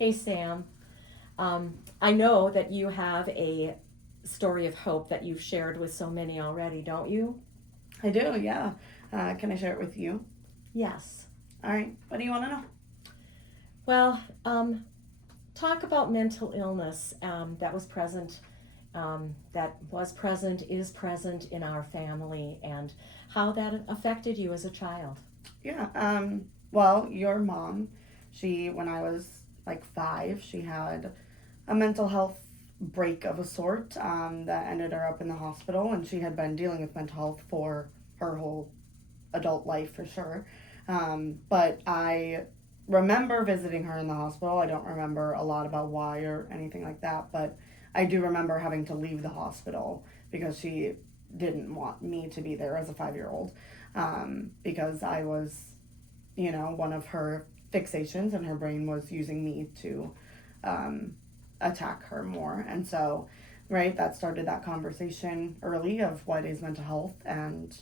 Hey, Sam. I know that you have a story of hope that you've shared with so many already, don't you? I do, yeah. Can I share it with you? Yes. All right. What do you want to know? Well, talk about mental illness that was present, is present in our family, and how that affected you as a child. Yeah. Well, your mom, when I was like 5, she had a mental health break of a sort that ended her up in the hospital, and she had been dealing with mental health for her whole adult life for sure. But I remember visiting her in the hospital. I don't remember a lot about why or anything like that, but I do remember having to leave the hospital because she didn't want me to be there as a 5 year old, because I was, one of her fixations, and her brain was using me to um, attack her more. And so, right, that started that conversation early of what is mental health. And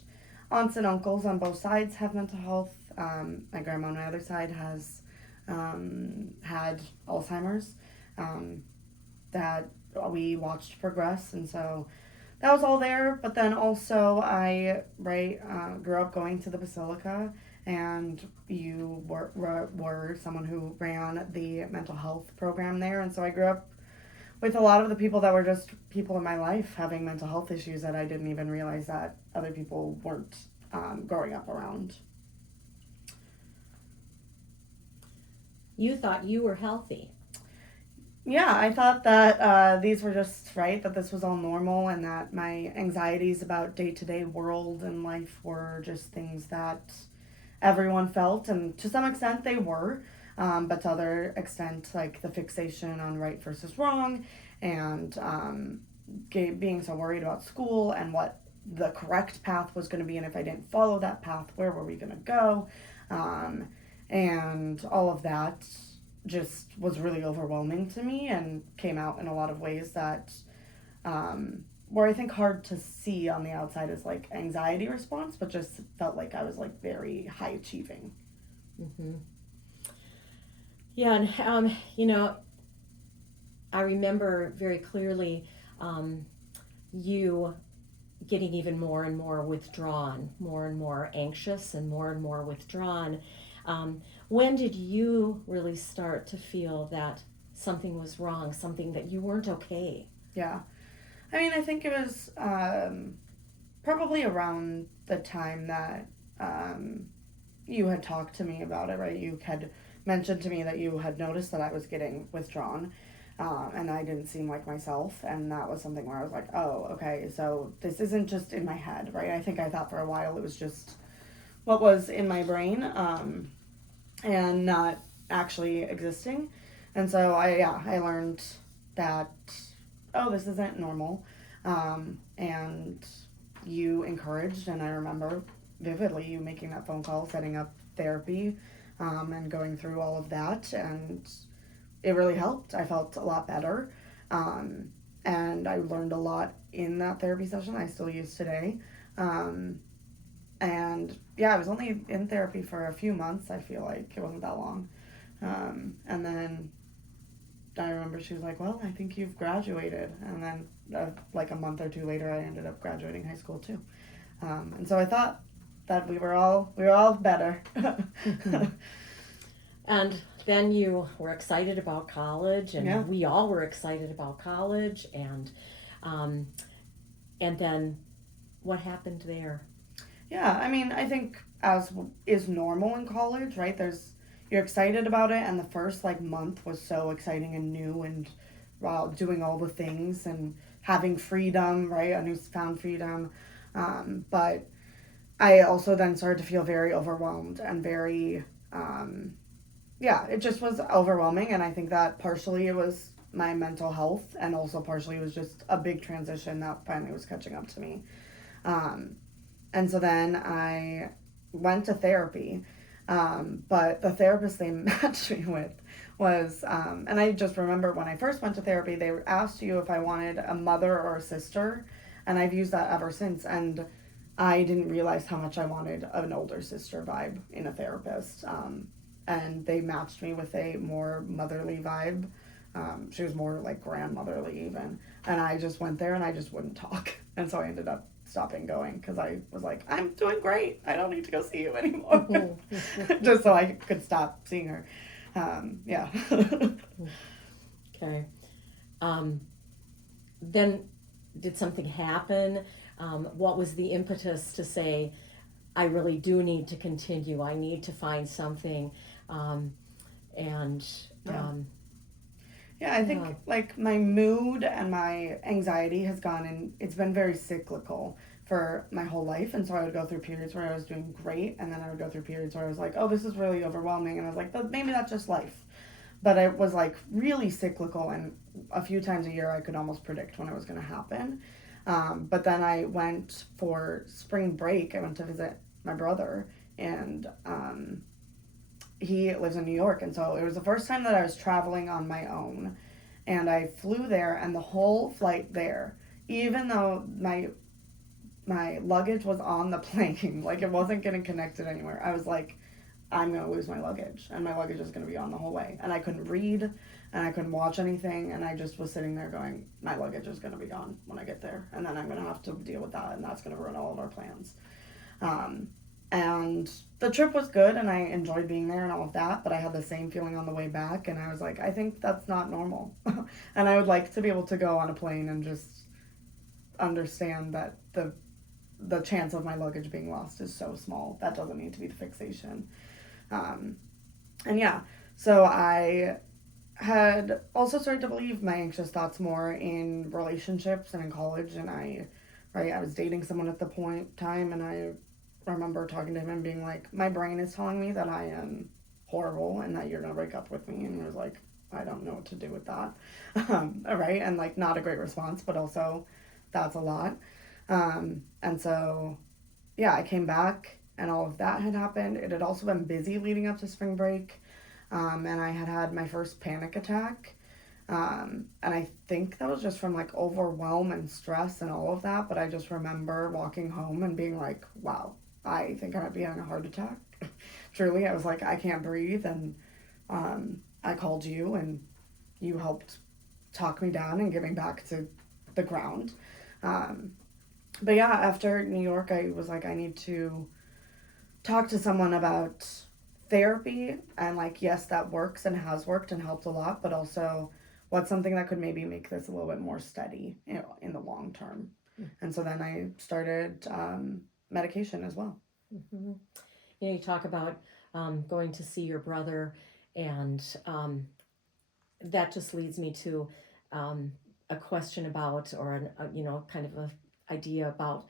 aunts and uncles on both sides have mental health. My grandma on my other side has had Alzheimer's, um, that we watched progress. And so that was all there. But then also, grew up going to the Basilica, and you were someone who ran the mental health program there. And so I grew up with a lot of the people that were just people in my life having mental health issues that I didn't even realize that other people weren't growing up around. You thought you were healthy. Yeah, I thought that these were just right, that this was all normal, and that my anxieties about day to day world and life were just things that everyone felt, and to some extent they were, but to other extent, like the fixation on right versus wrong, and being so worried about school and what the correct path was going to be, and if I didn't follow that path, where were we going to go, um, and all of that just was really overwhelming to me and came out in a lot of ways that were, I think, hard to see on the outside as like anxiety response, but just felt like I was like very high achieving. Mm-hmm. Yeah, and I remember very clearly um, you getting even more and more withdrawn, more and more anxious, and more withdrawn. When did you really start to feel that something was wrong, something that you weren't okay? Yeah. I mean, I think it was probably around the time that you had talked to me about it, right? You had mentioned to me that you had noticed that I was getting withdrawn, and I didn't seem like myself. And that was something where I was like, oh, okay, so this isn't just in my head, right? I think I thought for a while it was just what was in my brain, and not actually existing. And so I learned that, oh, this isn't normal. And you encouraged, and I remember vividly you making that phone call, setting up therapy, and going through all of that. And it really helped. I felt a lot better. Um, and I learned a lot in that therapy session I still use today. Um, and yeah, I was only in therapy for a few months. I feel like it wasn't that long. And then I remember she was like, "Well, I think you've graduated." And then, like a month or two later, I ended up graduating high school too. And so I thought that we were all better. And then you were excited about college, Yeah, and we all were excited about college, um, and then what happened there? yeah. I mean, I think as is normal in college, right? You're excited about it, and the first like month was so exciting and new, and doing all the things and having freedom, right? A newfound freedom. But I also then started to feel very overwhelmed and very, yeah, it just was overwhelming. And I think that partially it was my mental health, and also partially it was just a big transition that finally was catching up to me. Um, and so then I went to therapy. But the therapist they matched me with was, and I just remember when I first went to therapy, they asked you if I wanted a mother or a sister. And I've used that ever since. And I didn't realize how much I wanted an older sister vibe in a therapist. and they matched me with a more motherly vibe. She was more like grandmotherly even, and I just went there and I just wouldn't talk, and so I ended up stopping going because I was like, I'm doing great. I don't need to go see you anymore, just so I could stop seeing her. Yeah. Okay. Um, then did something happen? What was the impetus to say, I really do need to continue. I need to find something. Um, and Yeah. um, Yeah, I yeah. think like my mood and my anxiety has gone and it's been very cyclical for my whole life. And so I would go through periods where I was doing great, and then I would go through periods where I was like, oh, this is really overwhelming. And I was like, but maybe that's just life. But it was like really cyclical, and a few times a year I could almost predict when it was going to happen. But then I went for spring break. I went to visit my brother, and he lives in New York, and so it was the first time that I was traveling on my own, and I flew there, and the whole flight there, even though my luggage was on the plane, like it wasn't getting connected anywhere, I was like, I'm gonna lose my luggage, and my luggage is gonna be on the whole way, and I couldn't read, and I couldn't watch anything, and I just was sitting there going, my luggage is gonna be gone when I get there, and then I'm gonna have to deal with that, and that's gonna ruin all of our plans. Um, and the trip was good and I enjoyed being there and all of that, but I had the same feeling on the way back, and I was like, I think that's not normal. And I would like to be able to go on a plane and just understand that the chance of my luggage being lost is so small. That doesn't need to be the fixation. Um, and yeah, so I had also started to believe my anxious thoughts more in relationships and in college, and I was dating someone at the point time, and I remember talking to him and being like, my brain is telling me that I am horrible and that you're gonna break up with me, and he was like, I don't know what to do with that. Right, and like not a great response, but also that's a lot. And so yeah, I came back and all of that had happened. It had also been busy leading up to spring break, and I had had my first panic attack. And I think that was just from like overwhelm and stress and all of that. But I just remember walking home and being like, wow, I think I might be having a heart attack. Truly, I was like, I can't breathe. And I called you, and you helped talk me down and get me back to the ground. Um, but yeah, after New York, I was like, I need to talk to someone about therapy, and like, yes, that works and has worked and helped a lot, but also what's something that could maybe make this a little bit more steady, you know, in the long term. And so then I started medication as well. Mm-hmm. You talk about going to see your brother, and that just leads me to um, a question about, or kind of a idea about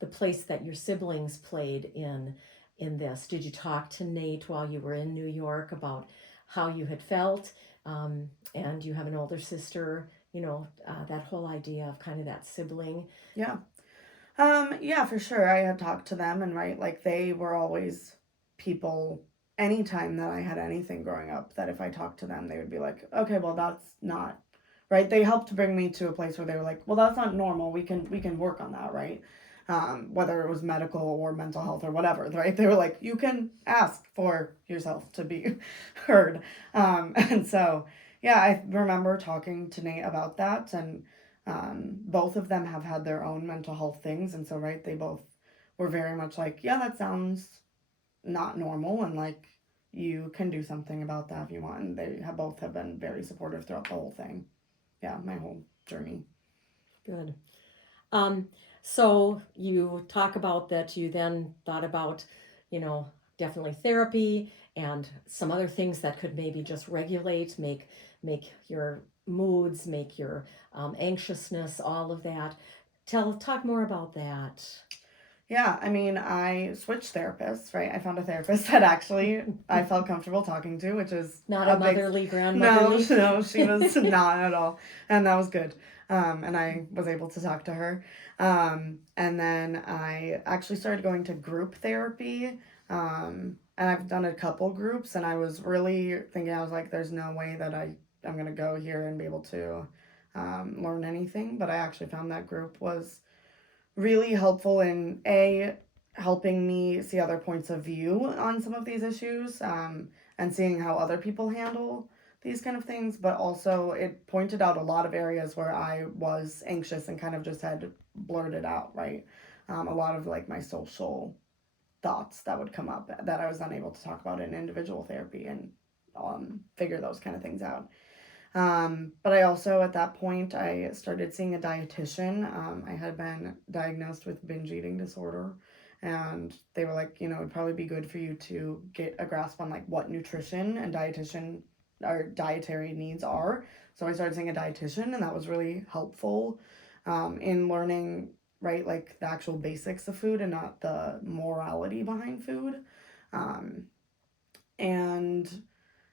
the place that your siblings played in this. Did you talk to Nate while you were in New York about how you had felt? And you have an older sister. That whole idea of kind of that sibling. Yeah. Yeah, for sure. I had talked to them, and right, like they were always people, anytime that I had anything growing up, that if I talked to them, they would be like, okay, well, that's not right. They helped bring me to a place where they were like, well, that's not normal. We can work on that, right? Whether it was medical or mental health or whatever, right? They were like, you can ask for yourself to be heard. And so, yeah, I remember talking to Nate about that, and both of them have had their own mental health things, and so right, they both were very much like, yeah, that sounds not normal, and like you can do something about that if you want. And they have both have been very supportive throughout the whole thing. Yeah, my whole journey. Good. Um, so you talk about that you then thought about, you know, definitely therapy and some other things that could maybe just regulate, make your moods, make your anxiousness, all of that. Talk more about that. Yeah, I mean, I switched therapists, right? I found a therapist that actually I felt comfortable talking to, which is Not a a big. motherly, No, grandmotherly. no, she was not at all, and that was good. And I was able to talk to her. And then I actually started going to group therapy. And I've done a couple groups, and I was really thinking, I was like, there's no way that I'm gonna go here and be able to learn anything. But I actually found that group was really helpful in a helping me see other points of view on some of these issues, and seeing how other people handle these kind of things. But also, it pointed out a lot of areas where I was anxious and kind of just had blurted out, right? A lot of like my social thoughts that would come up that I was unable to talk about in individual therapy and figure those kind of things out. But I also, at that point, I started seeing a dietitian. I had been diagnosed with binge eating disorder, and they were like, it'd probably be good for you to get a grasp on like what nutrition and dietitian or dietary needs are. So I started seeing a dietitian, and that was really helpful in learning, right, like the actual basics of food and not the morality behind food. Um, and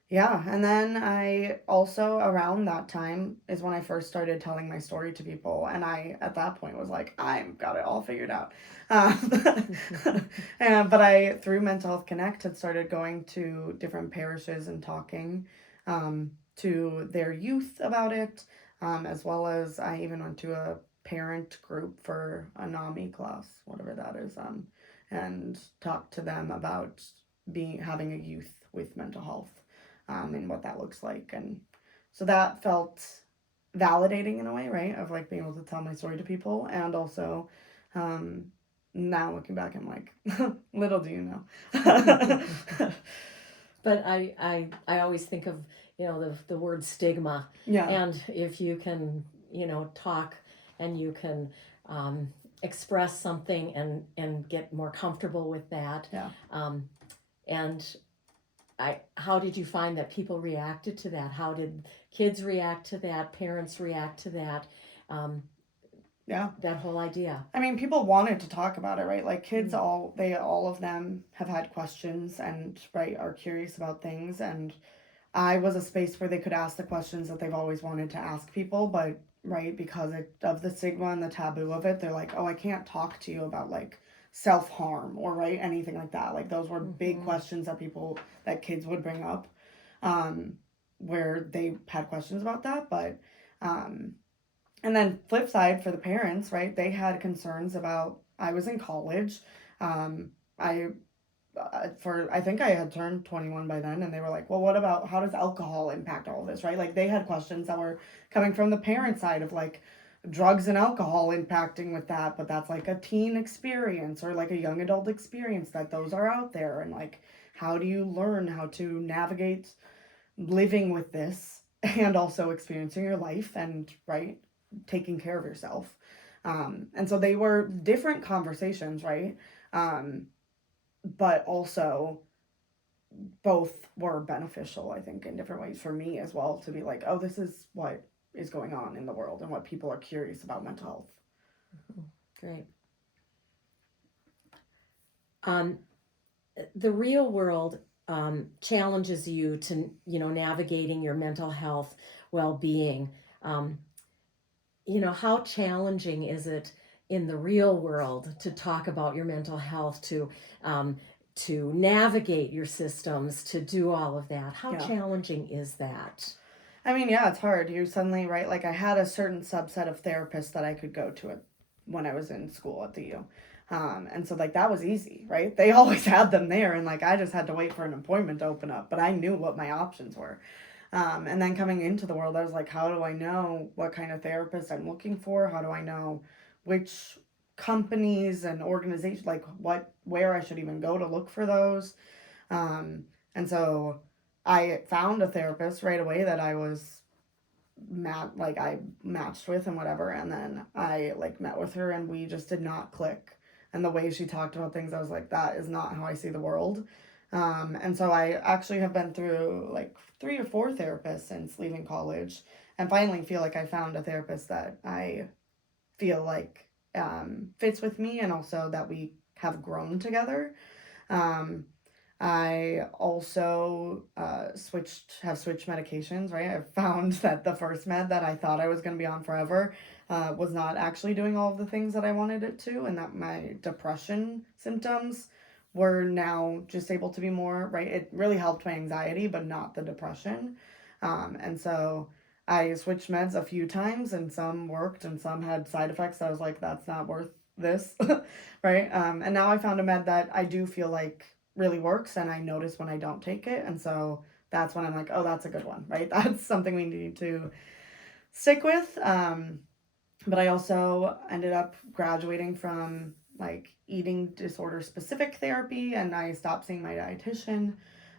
yeah, and then I also, around that time is when I first started telling my story to people, and I at that point was like, I've got it all figured out. Um, but I, through Mental Health Connect, had started going to different parishes and talking to their youth about it, as well as I even went to a parent group for a NAMI class, whatever that is, and talked to them about having a youth with mental health, and what that looks like. And so that felt validating in a way, right? Of like being able to tell my story to people. And also, um, now looking back, I'm like, little do you know. But I always think of, the word stigma. Yeah. And if you can, talk and you can express something and get more comfortable with that. Yeah. And how did you find that people reacted to that? How did kids react to that? Parents react to that? Um, Yeah. That whole idea. I mean, people wanted to talk about it, right? Like kids, all of them have had questions and, right, are curious about things. And I was a space where they could ask the questions that they've always wanted to ask people, but, right, because of the stigma and the taboo of it, they're like, oh, I can't talk to you about like self-harm or, right, anything like that. Like those were big questions that kids would bring up, where they had questions about that. But and then flip side for the parents, right, they had concerns about, I was in college, I I think I had turned 21 by then, and they were like, well, what about, how does alcohol impact all of this, right? Like they had questions that were coming from the parent side of like drugs and alcohol impacting with that, but that's like a teen experience or like a young adult experience, that those are out there, and like how do you learn how to navigate living with this and also experiencing your life and, right, taking care of yourself. And so they were different conversations, right? But also both were beneficial, I think, in different ways for me as well, to be like, oh, this is what is going on in the world and what people are curious about mental health. Great. The real world challenges you to, navigating your mental health well-being. How challenging is it in the real world to talk about your mental health, to navigate your systems, to do all of that? How challenging is that? I mean, yeah, it's hard. You're suddenly, right, like I had a certain subset of therapists that I could go to when I was in school at the U. And so like that was easy, right? They always had them there, and like I just had to wait for an appointment to open up, but I knew what my options were. And then coming into the world, I was like, how do I know what kind of therapist I'm looking for? How do I know which companies and organizations, like where I should even go to look for those? And so I found a therapist right away that I was I matched with and whatever, and then I like met with her, and we just did not click. And the way she talked about things, I was like, that is not how I see the world. And so I actually have been through like 3 or 4 therapists since leaving college, and finally feel like I found a therapist that I feel like fits with me, and also that we have grown together. Um, I also have switched medications, right? I found that the first med that I thought I was going to be on forever was not actually doing all of the things that I wanted it to, and that my depression symptoms were now just able to be more, right? It really helped my anxiety, but not the depression. And so I switched meds a few times, and some worked and some had side effects. I was like, that's not worth this, right? And now I found a med that I do feel like really works, and I notice when I don't take it, and so that's when I'm like, oh, that's a good one, right? That's something we need to stick with. But I also ended up graduating from like eating disorder specific therapy, and I stopped seeing my dietitian.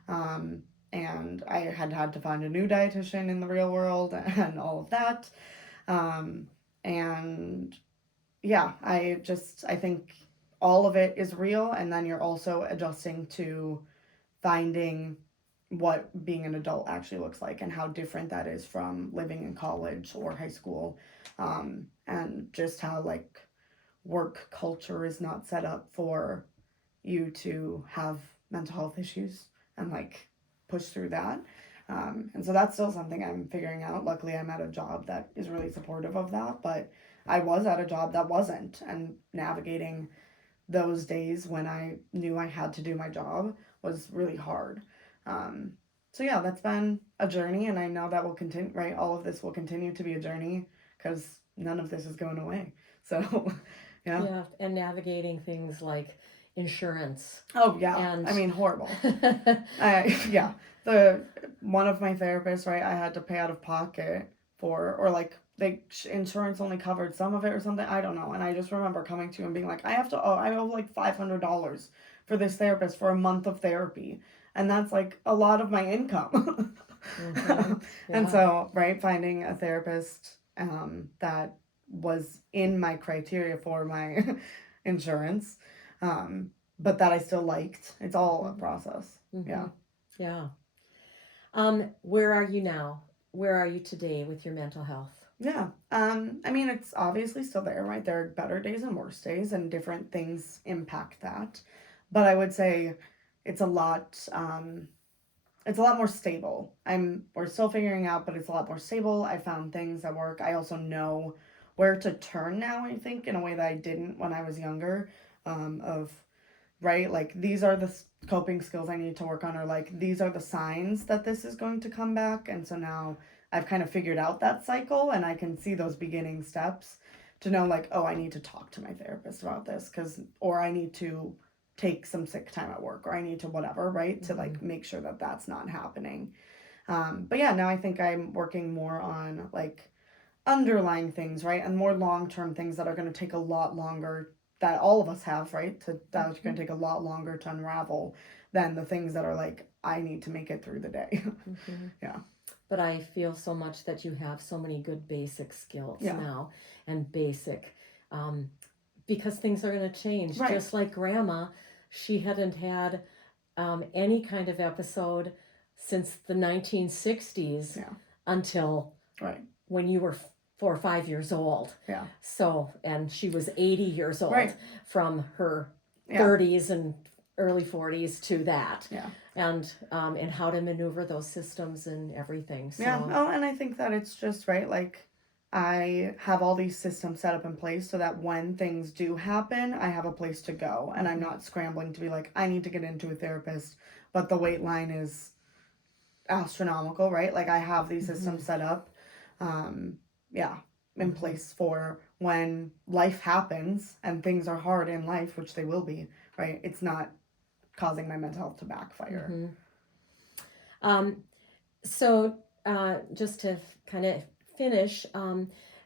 Um, and I had to find a new dietitian in the real world and all of that. Um, and yeah, I think all of it is real, and then you're also adjusting to finding what being an adult actually looks like and how different that is from living in college or high school, and just how like work culture is not set up for you to have mental health issues and like push through that. And so that's still something I'm figuring out. Luckily, I'm at a job that is really supportive of that, but I was at a job that wasn't, and navigating those days when I knew I had to do my job was really hard. Um, so yeah, that's been a journey, and I know that will continue. Right, all of this will continue to be a journey because none of this is going away. So, yeah. Yeah, and navigating things like insurance Oh yeah, and I mean horrible. Yeah, the one of my therapists, right, I had to pay out of pocket for, or like they insurance only covered some of it or something, I don't know. And I just remember coming to and being like, I owe like $500 for this therapist for a month of therapy, and that's like a lot of my income. mm-hmm. And Yeah. so, right, finding a therapist that was in my criteria for my insurance, um, but that I still liked. It's all a Mm-hmm. process. Mm-hmm. Yeah. Yeah. Where are you now? Where are you today with your mental health? Yeah. I mean, it's obviously still there, right? There are better days and worse days, and different things impact that. But I would say it's a lot. It's a lot more stable. We're still figuring out, but it's a lot more stable. I found things that work. I also know where to turn now, I think, in a way that I didn't when I was younger. Of right, like these are the coping skills I need to work on, or like these are the signs that this is going to come back. And so now I've kind of figured out that cycle, and I can see those beginning steps to know, like, oh, I need to talk to my therapist about this, because, or I need to take some sick time at work, or I need to whatever, right, to like make sure that that's not happening. But yeah, now I think I'm working more on like underlying things, right? And more long term things that are going to take a lot longer, that all of us have, right? That's Mm-hmm. going to take a lot longer to unravel than the things that are like, I need to make it through the day. Mm-hmm. Yeah. But I feel so much that you have so many good basic skills Yeah. now, and basic, um, because things are going to change. Right. Just like grandma, she hadn't had any kind of episode since the 1960s Yeah. until Right. when you were 4 or 5 years old. Yeah. So, and she was 80 years old Right. from her Yeah. 30s and early 40s to that. Yeah. And how to maneuver those systems and everything. So, Yeah. Oh, and I think that it's just right, like I have all these systems set up in place so that when things do happen, I have a place to go, and I'm not scrambling to be like, I need to get into a therapist, but the wait line is astronomical, right? Like I have these systems set up, yeah, in place for when life happens and things are hard in life, which they will be, right? It's not causing my mental health to backfire. Mm-hmm. So, just to kind of finish,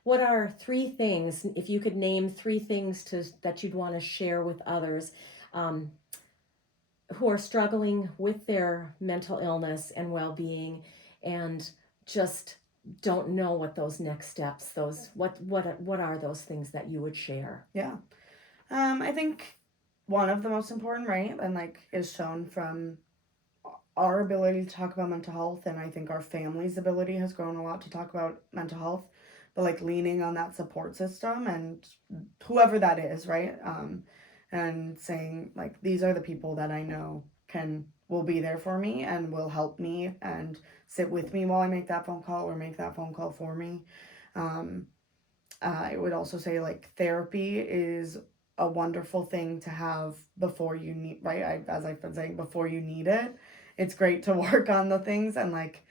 what are 3 things, if you could name 3 things that you'd want to share with others um, who are struggling with their mental illness and well-being, and just don't know what those next steps, what are those things that you would share? Yeah. I think one of the most important, right, and like is shown from our ability to talk about mental health, and I think our family's ability has grown a lot to talk about mental health, but like leaning on that support system and whoever that is, right? And saying like, these are the people that I know will be there for me and will help me and sit with me while I make that phone call, or make that phone call for me. um, I would also say like therapy is a wonderful thing to have before you need, right? As I've been saying, before you need it, it's great to work on the things. And like,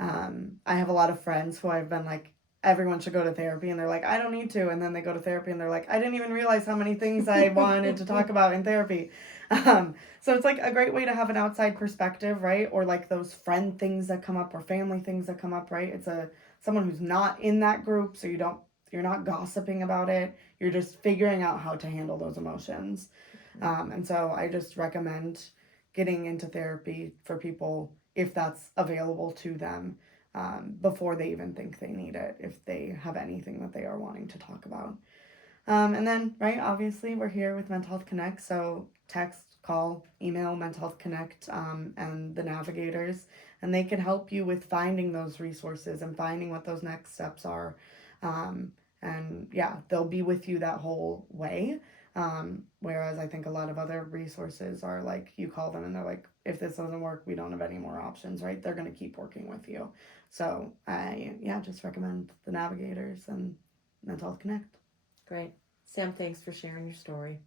I have a lot of friends who I've been like everyone should go to therapy, and they're like, I don't need to, and then they go to therapy and they're like, I didn't even realize how many things I wanted to talk about in therapy. So it's like a great way to have an outside perspective, right? Or like those friend things that come up or family things that come up, right? It's a someone who's not in that group, so you're not gossiping about it. You're just figuring out how to handle those emotions. And so I just recommend getting into therapy for people if that's available to them, before they even think they need it, if they have anything that they are wanting to talk about. And then, right, obviously, we're here with Mental Health Connect. So text, call, email Mental Health Connect, and the Navigators, and they can help you with finding those resources and finding what those next steps are. And yeah, they'll be with you that whole way. Whereas I think a lot of other resources are like, you call them and they're like, if this doesn't work, we don't have any more options, right? They're going to keep working with you. So I, yeah, just recommend the Navigators and Mental Health Connect. Great. Sam, thanks for sharing your story.